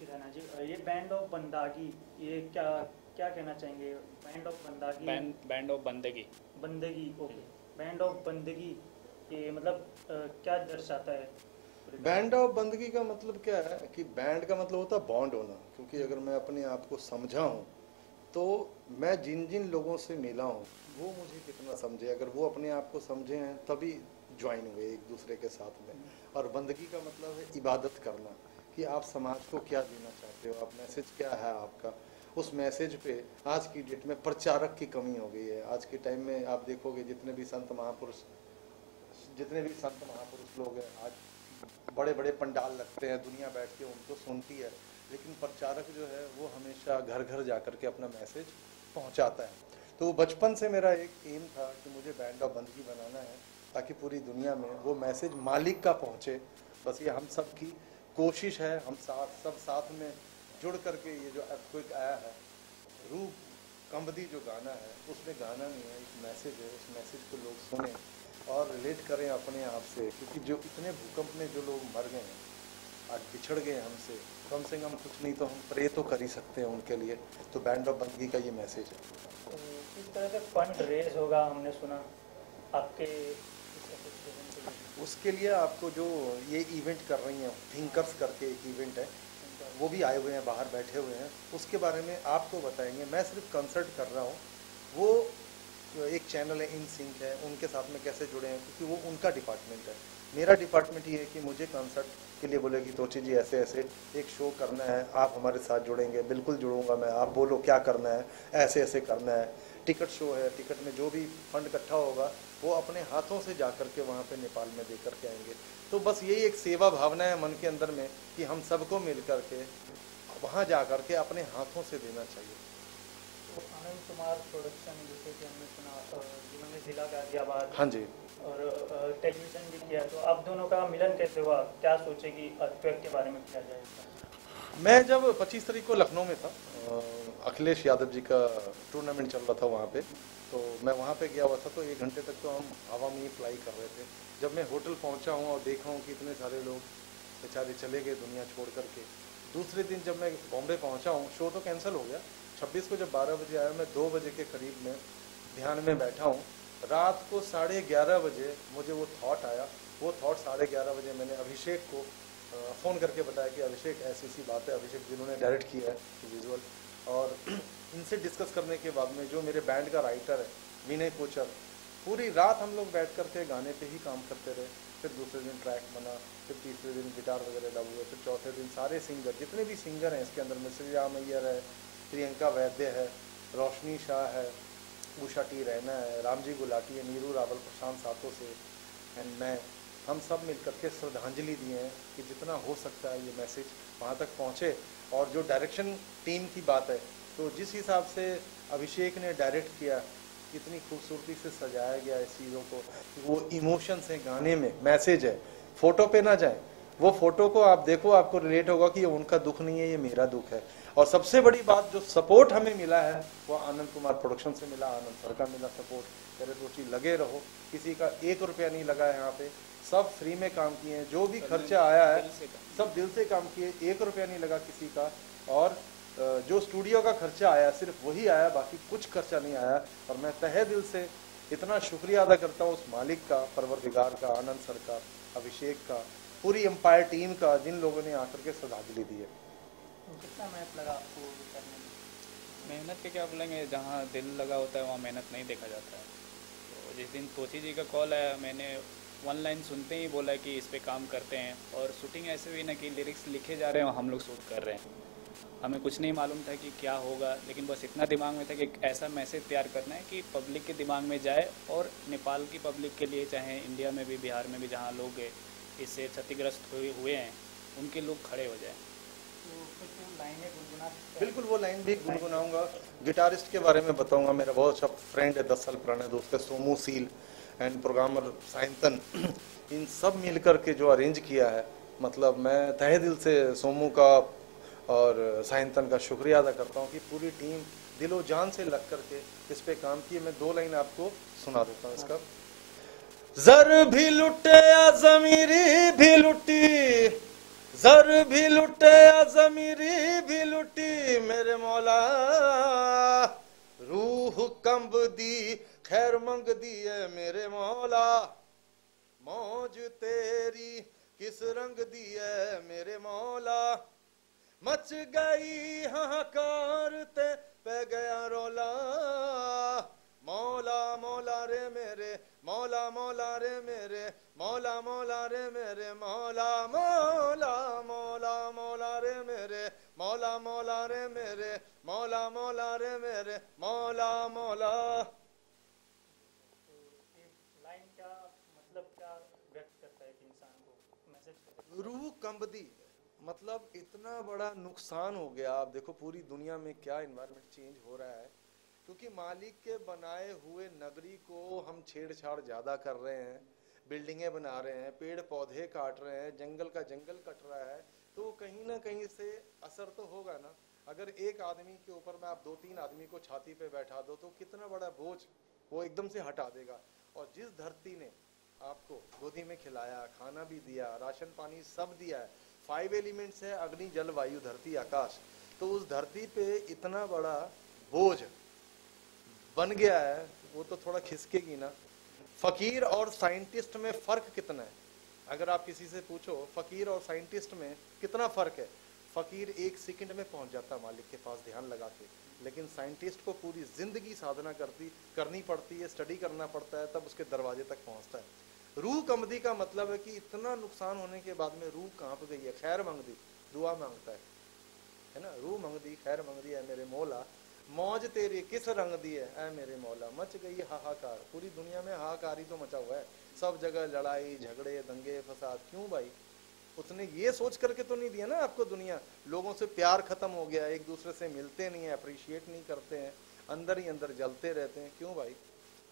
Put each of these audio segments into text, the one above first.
खुशी राणा जी, ये band of बंदागी, ये क्या क्या कहना चाहेंगे? बैंड ऑफ बंदागी, बैंड ऑफ बंदगी। बंदगी, ओके। बैंड ऑफ बंदगी, ये मतलब क्या दर्शाता है? बैंड ऑफ बंदगी का मतलब क्या है कि बैंड का मतलब होता है बॉन्ड होना, क्योंकि अगर मैं अपने आप को समझा हूँ तो मैं जिन जिन लोगों से मिला हूँ वो मुझे कितना समझे, अगर वो अपने आप को समझे हैं तभी ज्वाइन हुए एक दूसरे के साथ में। और बंदगी का मतलब है इबादत करना, कि आप समाज को क्या देना चाहते हो, आप मैसेज क्या है आपका, उस मैसेज पे आज की डेट में प्रचारक की कमी हो गई है। आज के टाइम में आप देखोगे जितने भी संत महापुरुष लोग हैं, आज बड़े बड़े पंडाल लगते हैं, दुनिया बैठ के उनको सुनती है, लेकिन प्रचारक जो है वो हमेशा घर घर जा करके अपना मैसेज पहुंचाता है। तो बचपन से मेरा एक एम था कि मुझे बैंड ऑफ बंदगी बनाना है ताकि पूरी दुनिया में वो मैसेज मालिक का पहुंचे। बस ये हम सब की कोशिश है, हम सब साथ में जुड़ करके ये जो अर्थक्वेक आया है, रूह कंबदी जो गाना है, उसमें गाना नहीं है, एक मैसेज है, उस मैसेज को लोग सुने और रिलेट करें अपने आप से, क्योंकि जो इतने भूकंप में जो लोग मर गए हैं, आज बिछड़ गए हमसे, कम से कम कुछ नहीं तो हम प्रे तो कर ही सकते हैं उनके लिए। तो बैंड ऑफ बंदगी का ये मैसेज है। तो किस तरह से फंड रेज होगा, हमने सुना आपके उसके लिए आपको जो ये इवेंट कर रही हैं, थिंकर्स करके एक इवेंट है, वो भी आए हुए हैं, बाहर बैठे हुए हैं, उसके बारे में आपको बताएंगे। मैं सिर्फ कंसल्ट कर रहा हूँ, वो एक चैनल है इन सिंक है, उनके साथ में कैसे जुड़े हैं, क्योंकि वो उनका डिपार्टमेंट है। मेरा डिपार्टमेंट ये है कि मुझे कंसल्ट के लिए बोलेगी तोची जी ऐसे ऐसे एक शो करना है, आप हमारे साथ जुड़ेंगे? बिल्कुल जुड़ूंगा मैं, आप बोलो क्या करना है, ऐसे ऐसे करना है। टिकट शो है, टिकट में जो भी फंड इकट्ठा होगा वो अपने हाथों से जा करके वहाँ पे नेपाल में दे करके आएंगे। तो बस यही एक सेवा भावना है मन के अंदर में कि हम सबको मिल करके वहाँ जा करके अपने हाथों से देना चाहिए। तो आनंद कुमार प्रोडक्शन, जैसे कि हमने सुना, जिन्होंने जिला गाजियाबाद, हाँ जी, और टेलीविज़न भी किया, तो आप दोनों का मिलन कैसे हुआ? क्या सोचे कि अर्थक्वेक के बारे में किया जाए? मैं जब 25 तारीख को लखनऊ में था, अखिलेश यादव जी का टूर्नामेंट चल रहा था वहाँ पे, तो मैं वहाँ पे गया हुआ था। तो 1 घंटे तक तो हम हवा में ही फ्लाई कर रहे थे। जब मैं होटल पहुँचा हूँ और देखा हूँ कि इतने सारे लोग बेचारे चले गए दुनिया छोड़ करके, दूसरे दिन जब मैं बॉम्बे पहुँचा हूँ, शो तो कैंसिल हो गया, 26 को जब 12 बजे आया, मैं 2 बजे के करीब में ध्यान में बैठा हूँ। रात को 11:30 बजे मुझे वो थॉट आया। वो थॉट 11:30 बजे मैंने अभिषेक को फ़ोन करके बताया कि अभिषेक ऐसी सी बात है, अभिषेक जिन्होंने डायरेक्ट किया है विजुअल, और इनसे डिस्कस करने के बाद में जो मेरे बैंड का राइटर है विनय कोचर, पूरी रात हम लोग बैठ करके गाने पे ही काम करते रहे। फिर दूसरे दिन ट्रैक बना, फिर तीसरे दिन गिटार वगैरह डब हुए, फिर चौथे दिन सारे सिंगर, जितने भी सिंगर हैं इसके अंदर में, श्री राम अय्यर है, प्रियंका वैद्य है, रोशनी शाह है, उषा टी रैना है, रामजी गुलाटी है, नीरू रावल, प्रशांत सातों से एंड मैं, हम सब मिल करके श्रद्धांजलि दिए हैं कि जितना हो सकता है ये मैसेज वहाँ तक पहुँचे। और जो डायरेक्शन टीम की बात है, तो जिस हिसाब से अभिषेक ने डायरेक्ट किया, इतनी खूबसूरती से सजाया गया इस चीज़ों को, वो इमोशंस हैं गाने में, मैसेज है, फोटो पे ना जाए, वो फोटो को आप देखो, आपको रिलेट होगा कि ये उनका दुख नहीं है, ये मेरा दुख है। और सबसे बड़ी बात, जो सपोर्ट हमें मिला है वो आनंद कुमार प्रोडक्शन से मिला, आनंद सर का मिला सपोर्ट। पहले तो चीज़ लगे रहो, किसी का 1 रुपया नहीं लगा है यहाँ पे, सब फ्री में काम किए हैं, जो भी खर्चा आया है सब दिल से काम किए, 1 रुपया नहीं लगा किसी का। और जो स्टूडियो का खर्चा आया सिर्फ वही आया, बाकी कुछ खर्चा नहीं आया। और मैं तहे दिल से इतना शुक्रिया अदा करता हूँ उस मालिक का, परवरदिगार का, आनंद सर का, अभिषेक का, पूरी एम्पायर टीम का, जिन लोगों ने आकर के श्रद्धांजलि दी है। कितना मेहनत लगा आपको करने में? मेहनत के क्या बोलेंगे, जहाँ दिल लगा होता है वहाँ मेहनत नहीं देखा जाता है। तो जिस दिन तोची जी का कॉल आया, मैंने 1 लाइन सुनते ही बोला कि इस पे काम करते हैं। और शूटिंग ऐसे हुई ना कि लिरिक्स लिखे जा रहे हैं और हम लोग शूट कर रहे हैं। हमें कुछ नहीं मालूम था कि क्या होगा, लेकिन बस इतना दिमाग में था कि एक ऐसा मैसेज तैयार करना है कि पब्लिक के दिमाग में जाए, और नेपाल की पब्लिक के लिए, चाहे इंडिया में भी, बिहार में भी, जहाँ लोग इससे क्षतिग्रस्त हुए हैं, उनके लोग खड़े हो जाए। तो कुछ लाइनें गुनगुना सकते हैं? बिल्कुल, वो लाइन भी गुनगुनाऊंगा। गिटारिस्ट के बारे में बताऊंगा, मेरा बहुत अच्छा फ्रेंड है, 10 साल पुराना दोस्त है, सोमू सील एंड प्रोग्रामर साइंतन, इन सब मिल करके जो अरेंज किया है, मतलब मैं तहे दिल से सोमू का और साइंतन का शुक्रिया अदा करता हूँ कि पूरी टीम दिलो जान से लग करके इस पे काम किए। मैं 2 लाइन आपको सुना देता हूँ इसका। जर भी लुटे या जमीरी भी लुटी, जर भी लुटे या जमीरी भी लुटी मेरे मौला, रूह कंब दी खैर मंग दी है मेरे मौला, मौज तेरी किस रंग दी है मेरे मौला, मच गई हाहाकार ते पे गया रोला, मौला मौला रे मेरे मौला, मौला रे मेरे मौला, मौला रे मेरे मौला, मौला मौला मौला रे मेरे मौला, मौला रे मेरे मौला, मौला रे मेरे मौला, मौला। तो ये लाइन क्या मतलब क्या व्यक्त करता है कि इंसान को मैसेज करता है? रूह कंबदी मतलब इतना बड़ा नुकसान हो गया। आप देखो पूरी दुनिया में क्या एनवायरनमेंट चेंज हो रहा है, क्योंकि मालिक के बनाए हुए नगरी को हम छेड़छाड़ ज्यादा कर रहे हैं, बिल्डिंगें बना रहे हैं, पेड़ पौधे काट रहे हैं, जंगल का जंगल कट रहा है, तो कहीं ना कहीं से असर तो होगा ना। अगर एक आदमी के ऊपर में आप 2-3 आदमी को छाती पे बैठा दो तो कितना बड़ा बोझ वो एकदम से हटा देगा। और जिस धरती ने आपको गोदी में खिलाया, खाना भी दिया, राशन पानी सब दिया है, 5 एलिमेंट्स है, अग्नि जल वायु धरती आकाश, तो उस धरती पे इतना बड़ा बोझ बन गया है, वो तो थोड़ा खिसकेगी ना। फकीर और साइंटिस्ट में फर्क कितना है? अगर आप किसी से पूछो फकीर और साइंटिस्ट में कितना फर्क है, फकीर 1 सेकंड में पहुंच जाता है मालिक के पास ध्यान लगा के, लेकिन साइंटिस्ट को पूरी जिंदगी साधना करनी पड़ती है, स्टडी करना पड़ता है, तब उसके दरवाजे तक पहुंचता है। रूह कंबदी का मतलब है कि इतना नुकसान होने के बाद में रूह कांप गई है, खैर मंग दी, दुआ मांगता है ना, रूह मंग दी खैर मंग दी है मेरे मौला, मौज तेरी किस रंग दी है ऐ मेरे मौला, मच गई हाहाकार, पूरी दुनिया में हाहाकार ही तो मचा हुआ है, सब जगह लड़ाई झगड़े दंगे फसाद। क्यों भाई? उसने ये सोच करके तो नहीं दिया ना आपको दुनिया, लोगों से प्यार खत्म हो गया, एक दूसरे से मिलते नहीं है, अप्रिशिएट नहीं करते हैं, अंदर ही अंदर जलते रहते हैं। क्यों भाई?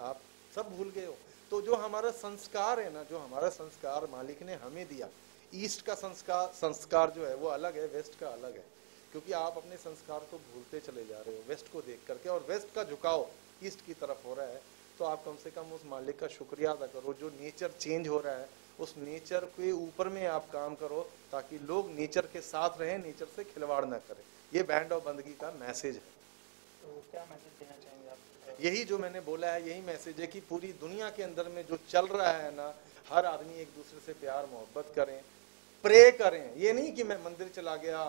आप सब भूल गए हो। तो जो हमारा संस्कार है ना, जो हमारा संस्कार मालिक ने हमें दिया, ईस्ट का संस्कार जो है वो अलग है, वेस्ट का अलग है, क्योंकि आप अपने संस्कार को भूलते चले जा रहे हो वेस्ट को देख करके, और वेस्ट का झुकाव ईस्ट की तरफ हो रहा है। तो आप कम से कम उस मालिक का शुक्रिया अदा करो, जो नेचर चेंज हो रहा है उस नेचर के ऊपर में आप काम करो, ताकि लोग नेचर के साथ रहें, नेचर से खिलवाड़ ना करें। ये बैंड ऑफ बंदगी का मैसेज है। तो क्या मैसेज देना चाहेंगे आप? यही जो मैंने बोला है, यही मैसेज है कि पूरी दुनिया के अंदर में जो चल रहा है ना, हर आदमी एक दूसरे से प्यार मोहब्बत करें, प्रे करें। ये नहीं कि मैं मंदिर चला गया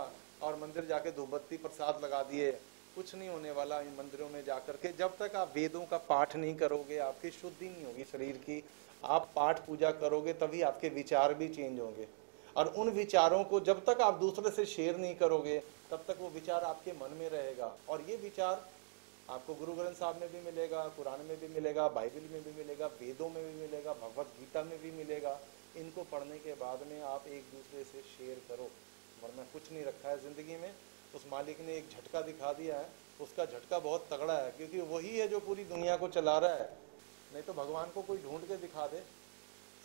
और मंदिर जाके धूपबत्ती प्रसाद लगा दिए, कुछ नहीं होने वाला इन मंदिरों में जाकर के। जब तक आप वेदों का पाठ नहीं करोगे आपकी शुद्धि नहीं होगी शरीर की। आप पाठ पूजा करोगे तभी आपके विचार भी चेंज होंगे, और उन विचारों को जब तक आप दूसरे से शेयर नहीं करोगे तब तक वो विचार आपके मन में रहेगा। और ये विचार आपको गुरु ग्रंथ साहब में भी मिलेगा, कुरान में भी मिलेगा, बाइबल में भी मिलेगा, वेदों में भी मिलेगा, भगवत गीता में भी मिलेगा। इनको पढ़ने के बाद में आप एक दूसरे से शेयर करो, वरना कुछ नहीं रखा है जिंदगी में। उस मालिक ने एक झटका दिखा दिया है, उसका झटका बहुत तगड़ा है, क्योंकि वही है जो पूरी दुनिया को चला रहा है। नहीं तो भगवान को कोई ढूंढ के दिखा दे।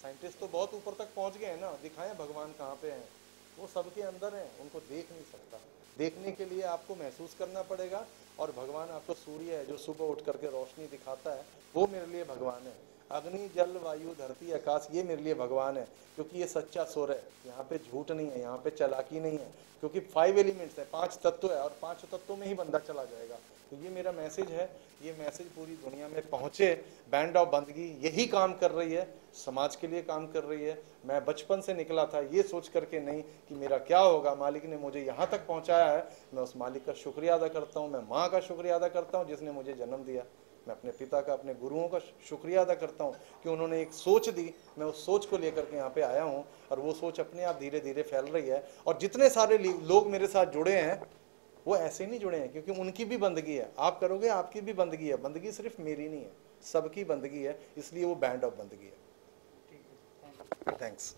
साइंटिस्ट तो बहुत ऊपर तक पहुंच गए हैं ना, दिखाएं भगवान कहाँ पे हैं, वो सबके अंदर हैं, उनको देख नहीं सकता। देखने के लिए आपको महसूस करना पड़ेगा, और भगवान आपको सूर्य है जो सुबह उठ करके रोशनी दिखाता है, वो मेरे लिए भगवान है। अग्नि जल वायु धरती आकाश, ये मेरे लिए भगवान है, क्योंकि ये सच्चा सुर है, यहाँ पे झूठ नहीं है, यहाँ पे चालाकी नहीं है, क्योंकि 5 एलिमेंट्स है, 5 तत्व है, और 5 तत्वों में ही बंदा चला जाएगा। तो ये मेरा मैसेज है, ये मैसेज पूरी दुनिया में पहुंचे। बैंड ऑफ बंदगी यही काम कर रही है, समाज के लिए काम कर रही है। मैं बचपन से निकला था ये सोच करके नहीं कि मेरा क्या होगा, मालिक ने मुझे यहाँ तक पहुँचाया है। मैं उस मालिक का शुक्रिया अदा करता हूँ, मैं माँ का शुक्रिया अदा करता हूँ जिसने मुझे जन्म दिया, मैं अपने पिता का, अपने गुरुओं का शुक्रिया अदा करता हूँ कि उन्होंने एक सोच दी, मैं उस सोच को लेकर के यहाँ पे आया हूँ, और वो सोच अपने आप धीरे धीरे फैल रही है। और जितने सारे लोग मेरे साथ जुड़े हैं वो ऐसे नहीं जुड़े हैं, क्योंकि उनकी भी बंदगी है, आप करोगे आपकी भी बंदगी है। बंदगी सिर्फ मेरी नहीं है, सबकी बंदगी है, इसलिए वो बैंड ऑफ बंदगी है। ठीक है, थैंक्स।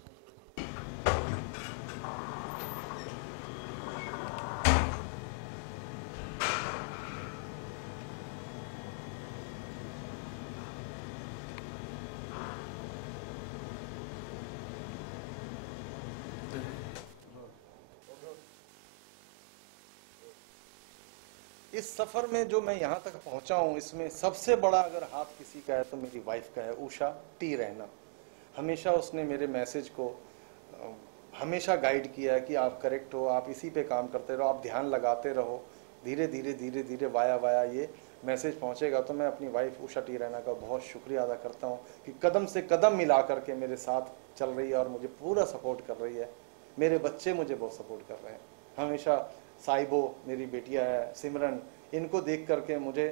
इस सफर में जो मैं यहाँ तक पहुँचा हूँ, इसमें सबसे बड़ा अगर हाथ किसी का है तो मेरी वाइफ का है, उषा टी रहना। हमेशा उसने मेरे मैसेज को हमेशा गाइड किया है कि आप करेक्ट हो, आप इसी पे काम करते रहो, आप ध्यान लगाते रहो, धीरे धीरे धीरे धीरे वाया वाया ये मैसेज पहुंचेगा। तो मैं अपनी वाइफ उषा टी रैना का बहुत शुक्रिया अदा करता हूं कि कदम से कदम मिला करके मेरे साथ चल रही है और मुझे पूरा सपोर्ट कर रही है। मेरे बच्चे मुझे बहुत सपोर्ट कर रहे हैं हमेशा। साइबो मेरी बेटियां है, सिमरन, इनको देख करके मुझे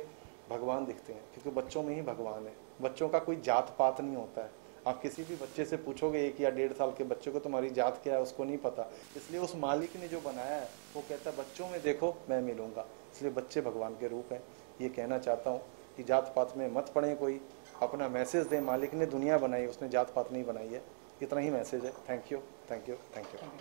भगवान दिखते हैं, क्योंकि बच्चों में ही भगवान है। बच्चों का कोई जात पात नहीं होता है। आप किसी भी बच्चे से पूछोगे 1 या 1.5 साल के बच्चे को तुम्हारी जात क्या है, उसको नहीं पता। इसलिए उस मालिक ने जो बनाया है वो कहता है बच्चों में देखो मैं मिलूंगा। इसलिए बच्चे भगवान के रूप हैं। ये कहना चाहता हूँ कि जात पात में मत पड़े, कोई अपना मैसेज दे। मालिक ने दुनिया बनाई, उसने जात पात नहीं बनाई है। इतना ही मैसेज है। Thank you, thank you, thank you.